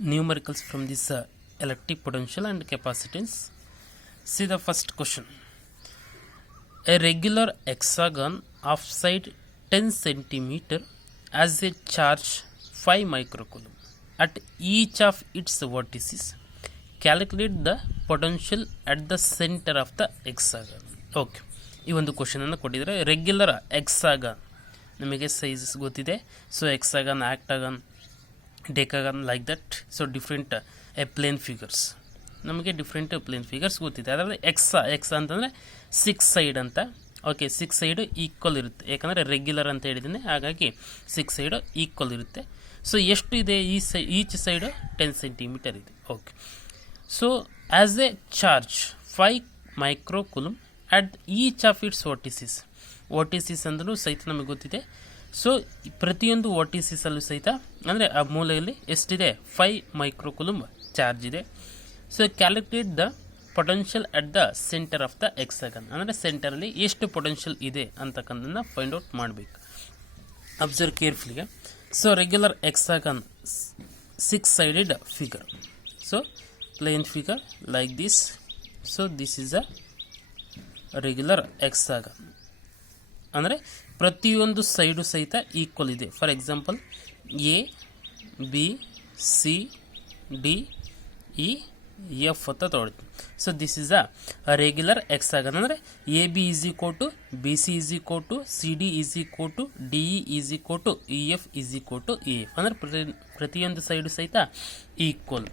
numericals from this electric potential and capacitance. See the first question. A regular hexagon of side 10 centimeter has a charge 5 microcoulomb at each of its vertices. Calculate the potential at the center of the hexagon. Okay, ಈ ಒಂದು question ಅನ್ನು ಕೊಟ್ಟಿದ್ದಾರೆ. Regular ಹೆಕ್ಸಾಗನ್ ನಮಗೆ sizes ಗೊತ್ತಿದೆ. So hexagon, octagon, decagon like that. So different plane figures, ನಮಗೆ different plane figures ಗೊತ್ತಿದೆ. ಅದರಲ್ಲಿ ಎಕ್ಸಾ ಅಂತಂದರೆ 6 ಸೈಡ್ ಅಂತ. ಓಕೆ, 6 ಸೈಡು ಈಕ್ವಲ್ ಇರುತ್ತೆ, ಯಾಕಂದರೆ ರೆಗ್ಯುಲರ್ ಅಂತ ಹೇಳಿದ್ದೀನಿ, ಹಾಗಾಗಿ 6 ಸೈಡು ಈಕ್ವಲ್ ಇರುತ್ತೆ. ಸೊ ಎಷ್ಟು ಇದೆ? ಈಚ್ ಸೈಡು 10 ಸೆಂಟಿಮೀಟರ್ ಇದೆ. Okay, so as A charge 5 microcoulomb at each of it's vertices ಅಂದರೂ ಸಹಿತ ನಮಗೆ ಗೊತ್ತಿದೆ. ಸೊ ಪ್ರತಿಯೊಂದು ವರ್ಟಿಸಿಸಲ್ಲೂ ಸಹಿತ ಅಂದರೆ ಆ ಮೂಲೆಯಲ್ಲಿ ಎಷ್ಟಿದೆ? 5 ಮೈಕ್ರೋಕೂಲಮ್ ಚಾರ್ಜ್ ಇದೆ. So calculate the potential at the centre of the hexagon, ಅಂದರೆ ಸೆಂಟರಲ್ಲಿ ಎಷ್ಟು ಪೊಟೆನ್ಷಿಯಲ್ ಇದೆ ಅಂತಕ್ಕಂಥದ್ದನ್ನ ಫೈಂಡ್ ಔಟ್ ಮಾಡಬೇಕು. Observe carefully. So regular hexagon 6 sided figure. So plain figure like this. So this is a regular hexagon, ಅಂದರೆ ಪ್ರತಿಯೊಂದು side ಸಹಿತ equal ಇದೆ. For example A, B, C, D, E, F ಅಂತ ತೊಗೊಳ್ತೀವಿ. So this is a regular hexagon, ಅಂದರೆ A B is equal to B C is equal to C D is equal to D E is equal to E F is equal to A F, ಅಂದರೆ ಪ್ರತಿಯೊಂದು side ಸಹಿತ equal.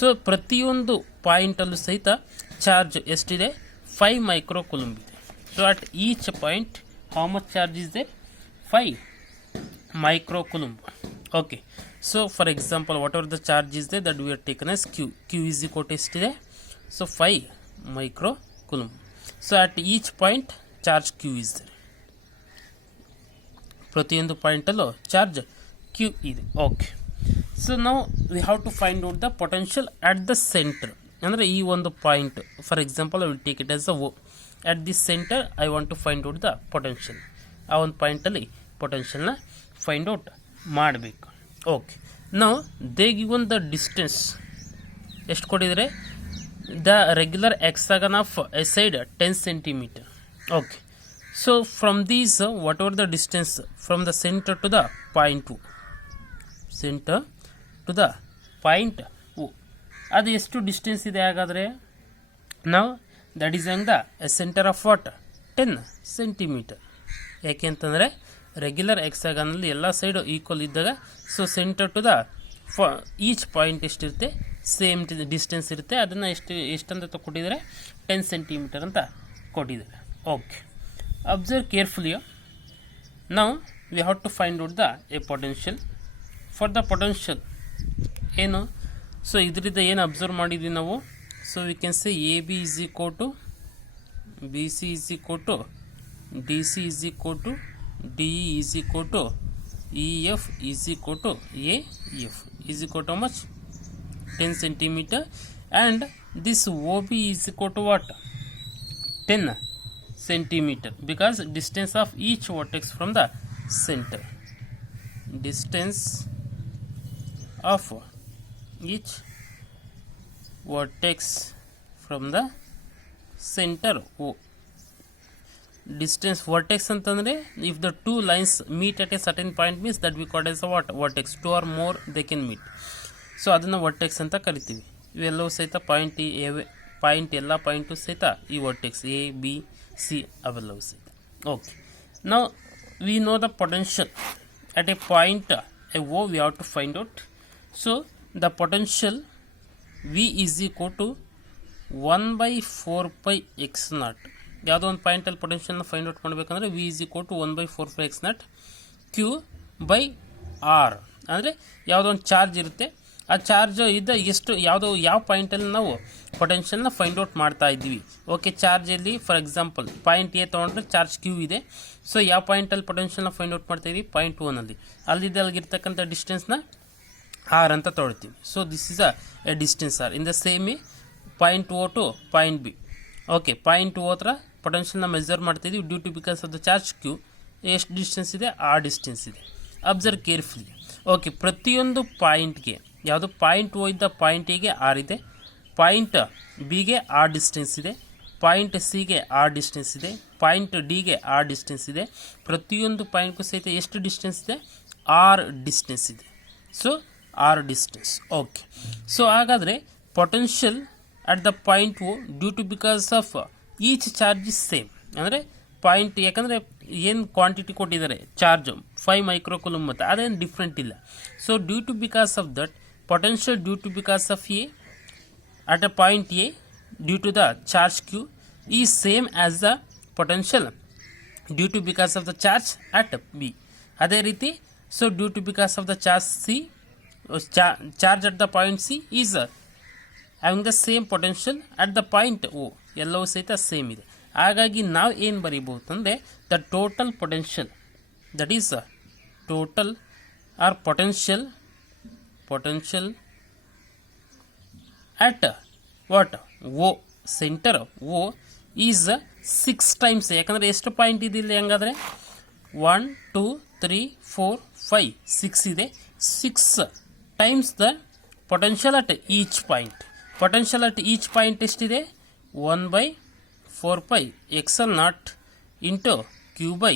So ಪ್ರತಿಯೊಂದು ಪಾಯಿಂಟಲ್ಲೂ ಸಹಿತ charge ಎಷ್ಟಿದೆ? 5 microcoulomb ಇದೆ. So at each point how much charge is there? 5 microcoulomb. Okay, so for example whatever the charge is there that we are taken as Q is equal to ಎಷ್ಟಿದೆ? So 5 microcoulomb. So at each point charge Q is there, ಪ್ರತಿಯೊಂದು ಪಾಯಿಂಟಲ್ಲೂ charge Q ಇದೆ. Okay, so ನಾವು we have to find out the potential at the centre, ಅಂದರೆ ಈ ಒಂದು point. For example I will take it as a O. At this centre I want to find out the potential. ಆ ಒಂದು ಪಾಯಿಂಟಲ್ಲಿ ಪೊಟೆನ್ಷಿಯಲ್ನ find out ಮಾಡಬೇಕು. Okay, ನಾವು they given the distance ಎಷ್ಟು ಕೊಟ್ಟಿದ್ದಾರೆ? The regular hexagon of a side 10 centimeter. Okay, so from these whatever the distance from the centre to the point O, centre to the point O, ಅದು ಎಷ್ಟು distance ಇದೆ? ಹಾಗಾದರೆ ನಾವು that is ಹಂಗ the centre of what? 10 centimeter. ಯಾಕೆ ಅಂತಂದರೆ regular ಹೆಕ್ಸಾಗನಲ್ಲಿ ಎಲ್ಲ ಸೈಡು ಈಕ್ವಲ್ ಇದ್ದಾಗ so centre to the each point ಎಷ್ಟಿರುತ್ತೆ? ಸೇಮ್ ಡಿಸ್ಟೆನ್ಸ್ ಇರುತ್ತೆ. ಅದನ್ನು ಎಷ್ಟಂತ ಕೊಟ್ಟಿದ್ದಾರೆ? 10 centimeter ಅಂತ ಕೊಟ್ಟಿದ್ದಾರೆ. Okay, observe carefully. ನಾವು we have to find out the a potential. For the potential ಏನು? ಸೊ ಇದರಿಂದ ಏನು ಅಬ್ಸರ್ವ್ ಮಾಡಿದ್ವಿ ನಾವು? So we can say A B is equal to B C is equal to D C is equal to D E is equal to E F is equal to A F is equal to much 10 centimeter, and this OB is equal to what? 10 centimeter, because distance of each vertex from the center. Distance of each vertex from the center O. Distance vertex ಅಂತಂದರೆ if the two lines meet at a certain point means that we call as a what? Vertex. 2 or more they can meet. So ಅದನ್ನು vertex ಅಂತ ಕರಿತೀವಿ. ಇವೆಲ್ಲವೂ ಸಹಿತ point ಎಲ್ಲ point ಸಹಿತ ಈ vertex A B C ಅವೆಲ್ಲವೂ ಸಹಿತ. ಓಕೆ, ನಾವು we know the potential at a point A O we have to find out. So the potential V is equal to 1/4πx0. ಯಾವುದೋ ಒಂದು ಪಾಯಿಂಟಲ್ಲಿ ಪೊಟೆನ್ಷಿಯಲ್ನ ಫೈಂಡ್ ಔಟ್ ಮಾಡಬೇಕಂದ್ರೆ V is equal to 1/4πx0 Q by R. ಅಂದರೆ ಯಾವುದೋ ಒಂದು charge ಇರುತ್ತೆ, ಆ ಚಾರ್ಜ್ ಇದ್ದ ಎಷ್ಟು ಯಾವ ಪಾಯಿಂಟಲ್ಲಿ ನಾವು ಪೊಟೆನ್ಷಿಯಲ್ನ ಫೈಂಡ್ ಔಟ್ ಮಾಡ್ತಾ ಇದ್ದೀವಿ. ಓಕೆ, ಚಾರ್ಜಲ್ಲಿ ಫಾರ್ ಎಕ್ಸಾಂಪಲ್ ಪಾಯಿಂಟ್ ಎ ತೊಗೊಂಡ್ರೆ ಚಾರ್ಜ್ ಕ್ಯೂ ಇದೆ. ಸೊ ಯಾವ ಪಾಯಿಂಟಲ್ಲಿ ಪೊಟೆನ್ಷಿಯಲ್ನ ಫೈಂಡ್ ಔಟ್ ಮಾಡ್ತಾ ಇದ್ದೀವಿ? ಪಾಯಿಂಟ್ ಒನಲ್ಲಿ. ಅಲ್ಲಿರ್ತಕ್ಕಂಥ ಡಿಸ್ಟೆನ್ಸ್ನ ಆರ್ ಅಂತ ತೊಗೊಳ್ತೀವಿ. So this is a distance R. In the same point O to point B. Okay, point O ಹತ್ರ ಪೊಟೆನ್ಷಿಯಲ್ನ ಮೆಜರ್ ಮಾಡ್ತಾಯಿದ್ದೀವಿ due to because of the charge Q. ಎಷ್ಟು ಡಿಸ್ಟೆನ್ಸ್ ಇದೆ? ಆ ಡಿಸ್ಟೆನ್ಸ್ ಇದೆ. Observe carefully. ಓಕೆ, ಪ್ರತಿಯೊಂದು ಪಾಯಿಂಟ್ಗೆ ಯಾವುದು ಪಾಯಿಂಟ್ ಓ ಇದ್ದ ಪಾಯಿಂಟ್ ಎಗೆ ಆರ್ ಇದೆ, ಪಾಯಿಂಟ್ ಬಿಗೆ ಆರ್ ಡಿಸ್ಟೆನ್ಸ್ ಇದೆ, ಪಾಯಿಂಟ್ ಸಿಗೆ ಆರ್ ಡಿಸ್ಟೆನ್ಸ್ ಇದೆ, ಪಾಯಿಂಟ್ ಡಿಗೆ ಆರ್ ಡಿಸ್ಟೆನ್ಸ್ ಇದೆ. ಪ್ರತಿಯೊಂದು ಪಾಯಿಂಟ್ಗೂ ಸಹಿತ ಎಷ್ಟು ಡಿಸ್ಟೆನ್ಸ್ ಇದೆ? ಆರ್ ಡಿಸ್ಟೆನ್ಸ್ ಇದೆ. So R distance. Okay, so ಹಾಗಾದರೆ potential at the point O due to because of each charge is same. ಅಂದರೆ ಪಾಯಿಂಟ್, ಯಾಕಂದರೆ ಏನು ಕ್ವಾಂಟಿಟಿ ಕೊಟ್ಟಿದ್ದಾರೆ ಚಾರ್ಜು 5 ಮೈಕ್ರೋಕೂಲಮ್ ಮತ್ತು ಅದೇನು ಡಿಫ್ರೆಂಟ್ ಇಲ್ಲ. So due to because of that potential due to because of a at a point A due to the charge Q is same as the potential due to because of the charge at B. ಅದೇ ರೀತಿ so due to because of the charge C, charge at the point C is having the same potential at the point O. ಎಲ್ಲವೂ ಸಹಿತ same ಇದೆ. ಹಾಗಾಗಿ ನಾವು ಏನು ಬರೀಬಹುದು ಅಂದರೆ the total potential, that is total R potential at what O center O is 6 times. ಯಾಕಂದರೆ ಎಷ್ಟು ಪಾಯಿಂಟ್ ಇದಿಲ್ಲ ಹೆಂಗಾದರೆ 1 2 3 4 5 6 ಇದೆ. 6 times the potential at each point. Potential at each point ಎಷ್ಟಿದೆ? 1/4π epsilon naught into Q by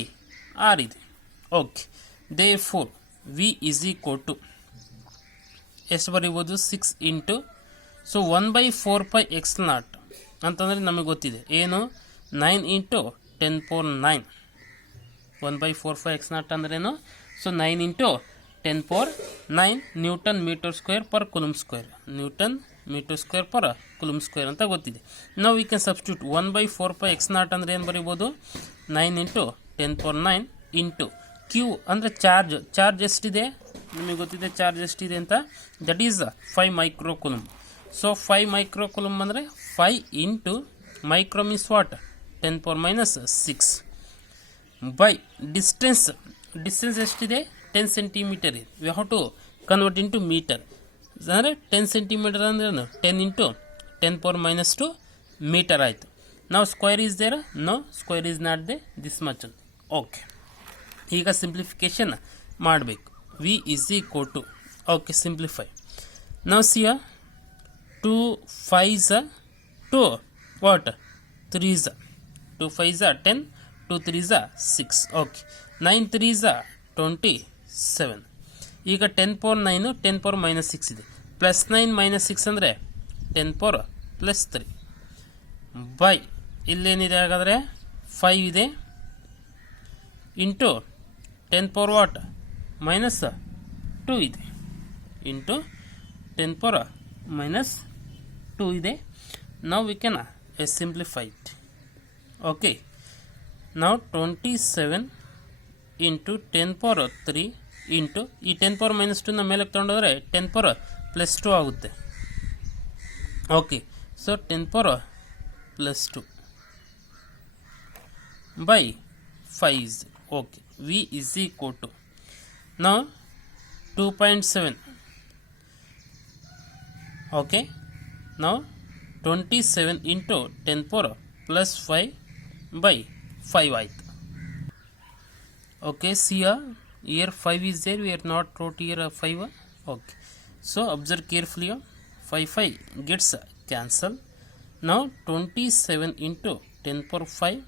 R ಇದೆ. Okay, therefore V is equal to ಎಷ್ಟು ಬರೀಬೋದು? 6 into, so 1/4π X naught ಅಂತಂದರೆ ನಮಗೆ ಗೊತ್ತಿದೆ ಏನು? 9 ಇಂಟು 10⁻9. 1/4π ಎಕ್ಸ್ ನಾಟ್ ಅಂದ್ರೇನು? So 9 into 10⁻9 newton metre square per coulomb square. Newton metre square per coulomb square ಅಂತ ಗೊತ್ತಿದೆ. ನಾವು we can substitute 1/4π X naught ಅಂದರೆ ಏನು ಬರೀಬೋದು? 9 ಇಂಟು 10⁻9 ಇಂಟು ಕ್ಯೂ ಅಂದರೆ ಚಾರ್ಜ್ ಎಷ್ಟಿದೆ ನಿಮಗೆ ಗೊತ್ತಿದೆ. ಚಾರ್ಜ್ ಎಷ್ಟಿದೆ ಅಂತ? That is 5 microcoulomb. So 5 microcoulomb ಅಂದರೆ 5 into micro means what? 10⁻6 by distance ಎಷ್ಟಿದೆ? 10 ಸೆಂಟಿಮೀಟರ್ ಇದೆ. We have to convert into meter. ಅಂದರೆ 10 ಸೆಂಟಿಮೀಟರ್ ಅಂದ್ರೆ 10 ಇಂಟು 10⁻2 ಮೀಟರ್ ಆಯಿತು. ನಾವು square is there? No, square is not there, this much. Okay, ಈಗ simplification ಮಾಡಬೇಕು. V is equal to, okay simplify. ನಾವು ಸಿಯ 2 5s 2 what 3s 2 5s 10 2 3s 6. Okay, 9 3s 27. ಈಗ 10⁻9 10⁻6 ಇದೆ. +9 -6 ಅಂದರೆ 10⁻+3 ಬೈ ಇಲ್ಲೇನಿದೆ ಹಾಗಾದರೆ 5 ಇದೆ ಇಂಟು 10⁻² ವಾಟ್ -2 ಇದೆ ಇಂಟು 10⁻2 ಇದೆ. ನಾವು we can simplify it. Okay, ನಾವು 27 ಇಂಟು 10⁻3 ಇಂಟು ಈ 10⁻2ನ ಮೇಲೆ ತೊಗೊಂಡೋದ್ರೆ 10⁻+2 ಆಗುತ್ತೆ. Okay, so 10⁻+2 by 5. Okay, V is equal to ನಾವು 2.7. ಓಕೆ, ನಾವು 27 ಇಂಟು 10⁻+5 ಬೈ 5 ಆಯಿತು. Okay, C here 5 is there, we are not wrote here 5. Okay, so observe carefully. 5 gets cancel. Now 27 into 10⁻5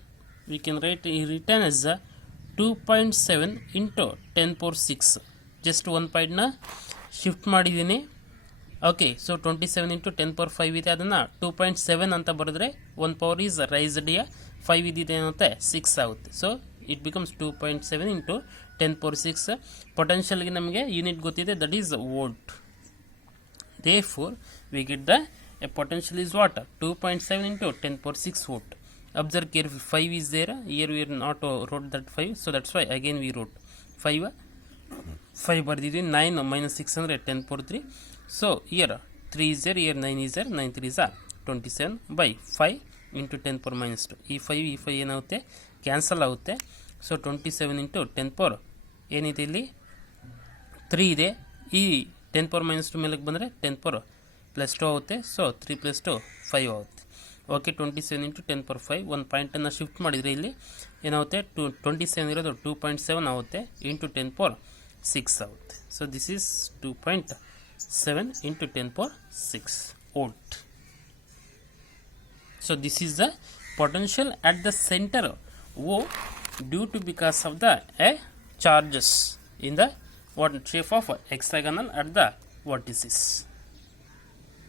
we can write written as 2.7 into 10⁻6. just one point na shift ಮಾಡಿದ್ದೀನಿ. Okay, so 27 into 10⁻5 ಇದೆ, ಅದನ್ನು 2.7 ಅಂತ ಬರೆದ್ರೆ 1 power is raised 5 ಇದಿದೆ ಅನ್ನುತ್ತೆ 6 ಆಗುತ್ತೆ. So it becomes 2.7 into 10⁻6. ಪೊಟೆನ್ಷಿಯಲ್ಗೆ ನಮಗೆ ಯೂನಿಟ್ ಗೊತ್ತಿದೆ, that is volt. Therefore we get the potential is what? 2.7 into 10⁻6 volt. Observe careful, 5 is there, here we are not wrote that 5, so that's why again we wrote 5 ಬರ್ದಿದ್ವಿ. 9 -6 ಅಂದರೆ 10⁻3. So here 3 is there, here 9 is there, 9 3s are 27 by 5 into 10⁻2. ಈ 5 ಏನಾಗುತ್ತೆ? Cancel ಆಗುತ್ತೆ. So 27 into 10⁻, ಏನಿದೆ ಇಲ್ಲಿ 3 ಇದೆ, ಈ 10⁻2 ಮೇಲಕ್ಕೆ ಬಂದರೆ 10⁻+2 ಆಗುತ್ತೆ. ಸೊ 3 + 2 5 ಆಗುತ್ತೆ. ಓಕೆ, 27 ಇಂಟು 10⁻5 ಒಂದು ಪಾಯಿಂಟನ್ನು ಶಿಫ್ಟ್ ಮಾಡಿದರೆ ಇಲ್ಲಿ ಏನಾಗುತ್ತೆ? 27 ಇರೋದು 2.7 ಆಗುತ್ತೆ ಇಂಟು 10⁻6 ಆಗುತ್ತೆ. So this is 2.7. 7 into 10 power 6 volt. So this is the potential at the center O due to because of the charges in the shape of hexagonal at the vertices.